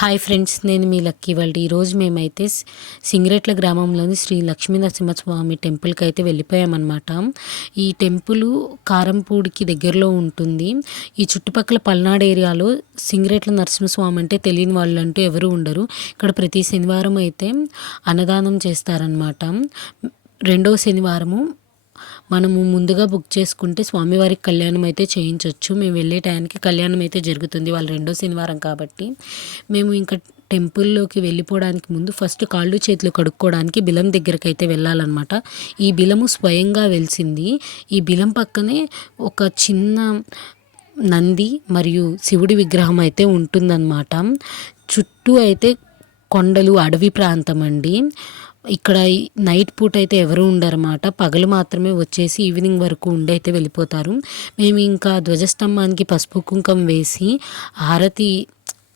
Hi friends నేను మీ lucky వాళ్ళు ఈరోజు మేమైతే సింగరేట్ల గ్రామంలోని శ్రీ లక్ష్మీ నరసింహస్వామి టెంపుల్కి అయితే వెళ్ళిపోయామన్నమాట. ఈ టెంపుల్ కారంపూడికి దగ్గరలో ఉంటుంది. ఈ చుట్టుపక్కల పల్నాడు ఏరియాలో సింగరేట్ల నరసింహస్వామి అంటే తెలియని వాళ్ళు అంటూ ఎవరు ఉండరు. ఇక్కడ ప్రతి శనివారం అయితే అన్నదానం చేస్తారనమాట రెండవ శనివారము మనము ముందుగా బుక్ చేసుకుంటే స్వామివారికి కళ్యాణం అయితే చేయించవచ్చు మేము వెళ్ళే టైంకి కళ్యాణం అయితే జరుగుతుంది. వాళ్ళు రెండో శనివారం కాబట్టి మేము ఇంకా టెంపుల్లోకి వెళ్ళిపోవడానికి ముందు ఫస్ట్ కాళ్ళు చేతులు కడుక్కోవడానికి బిలం దగ్గరికి అయితే వెళ్ళాలన్నమాట. ఈ బిలము స్వయంగా వెలిసింది. ఈ బిలం పక్కనే ఒక చిన్న నంది మరియు శివుడి విగ్రహం అయితే ఉంటుందన్నమాట. చుట్టూ అయితే కొండలు అడవి ప్రాంతం అండి. ఇక్కడ నైట్ పూట అయితే ఎవరు ఉండరన్నమాట. పగలు మాత్రమే వచ్చేసి ఈవినింగ్ వరకు ఉండి అయితే వెళ్ళిపోతారు. మేము ఇంకా ధ్వజస్తంభానికి పసుపు కుంకం వేసి హారతి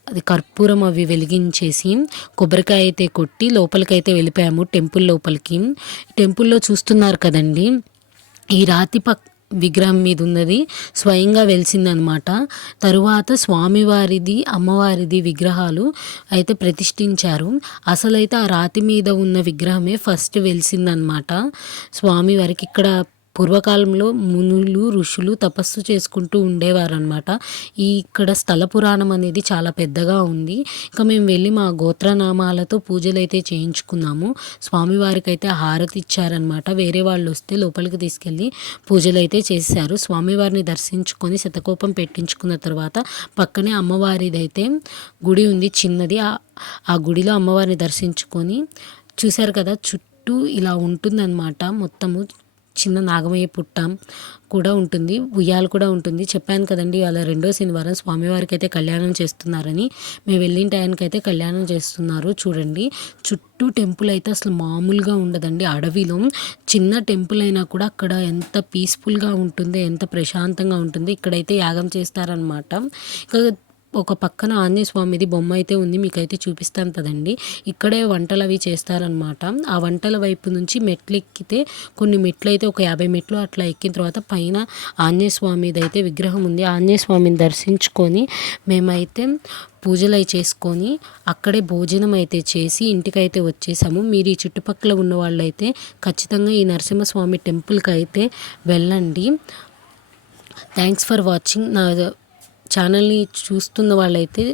అది కర్పూరం అవి వెలిగించేసి కొబ్బరికాయ అయితే కొట్టి లోపలికైతే వెళ్ళిపోయాము. టెంపుల్ లోపలికి. టెంపుల్లో చూస్తున్నారు కదండి. ఈ రాతి పక్ విగ్రహం మీద ఉన్నది. స్వయంగా వెలిసిందనమాట. తరువాత స్వామివారిది అమ్మవారిది విగ్రహాలు అయితే ప్రతిష్ఠించారు. అసలైతే ఆ రాతి మీద ఉన్న విగ్రహమే ఫస్ట్ వెలిసిందనమాట. స్వామివారికి ఇక్కడ పూర్వకాలంలో మునులు ఋషులు తపస్సు చేసుకుంటూ ఉండేవారనమాట ఈ ఇక్కడ స్థల పురాణం అనేది చాలా పెద్దగా ఉంది. ఇంకా మేము వెళ్ళి మా గోత్రనామాలతో పూజలు అయితే చేయించుకున్నాము. స్వామివారికి అయితే హారతి ఇచ్చారనమాట వేరే వాళ్ళు వస్తే లోపలికి తీసుకెళ్ళి పూజలు అయితే చేశారు. స్వామివారిని దర్శించుకొని శతకోపం పెట్టించుకున్న తర్వాత పక్కనే అమ్మవారిదైతే గుడి ఉంది చిన్నది. ఆ ఆ గుడిలో అమ్మవారిని దర్శించుకొని చూశారు కదా చుట్టూ ఇలా ఉంటుందన్నమాట. మొత్తము చిన్న నాగమయ్య పుట్ట కూడా ఉంటుంది ఉయ్యాలు కూడా ఉంటుంది. చెప్పాను కదండి వాళ్ళ రెండో శనివారం స్వామివారికి అయితే కళ్యాణం చేస్తున్నారని. మేము వెళ్ళిన టైంకి అయితే కళ్యాణం చేస్తున్నారు. చూడండి చుట్టూ టెంపుల్ అయితే అసలు మామూలుగా ఉండదండి. అడవిలో చిన్న టెంపుల్ అయినా కూడా అక్కడ ఎంత పీస్ఫుల్గా ఉంటుంది ఎంత ప్రశాంతంగా ఉంటుంది ఇక్కడైతే యాగం చేస్తారనమాట ఒక పక్కన ఆంజనేయ స్వామిది బొమ్మ అయితే ఉంది మీకైతే చూపిస్తాను కదండి. ఇక్కడే వంటలు అవి చేస్తారనమాట ఆ వంటల వైపు నుంచి మెట్లు ఎక్కితే కొన్ని మెట్లు అయితే ఒక యాభై మెట్లు అట్లా ఎక్కిన తర్వాత పైన ఆంజనేయ స్వామిది అయితే విగ్రహం ఉంది. ఆంజనేయ స్వామిని దర్శించుకొని మేమైతే పూజలు అవి చేసుకొని అక్కడే భోజనం అయితే చేసి ఇంటికైతే వచ్చేసాము. మీరు ఈ చుట్టుపక్కల ఉన్న వాళ్ళైతే ఖచ్చితంగా ఈ నరసింహస్వామి టెంపుల్కి అయితే వెళ్ళండి. థ్యాంక్స్ ఫర్ వాచింగ్ నా ఛానల్ని చూస్తున్న వాళ్ళైతే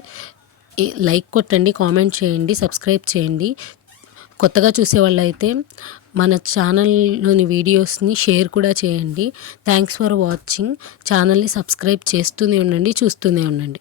లైక్ కొట్టండి కామెంట్ చేయండి సబ్స్క్రైబ్ చేయండి. కొత్తగా చూసే వాళ్ళైతే మన ఛానల్లోని వీడియోస్ని షేర్ కూడా చేయండి. Thanks for watching. ఛానల్ని సబ్స్క్రైబ్ చేస్తూనే ఉండండి చూస్తూనే ఉండండి.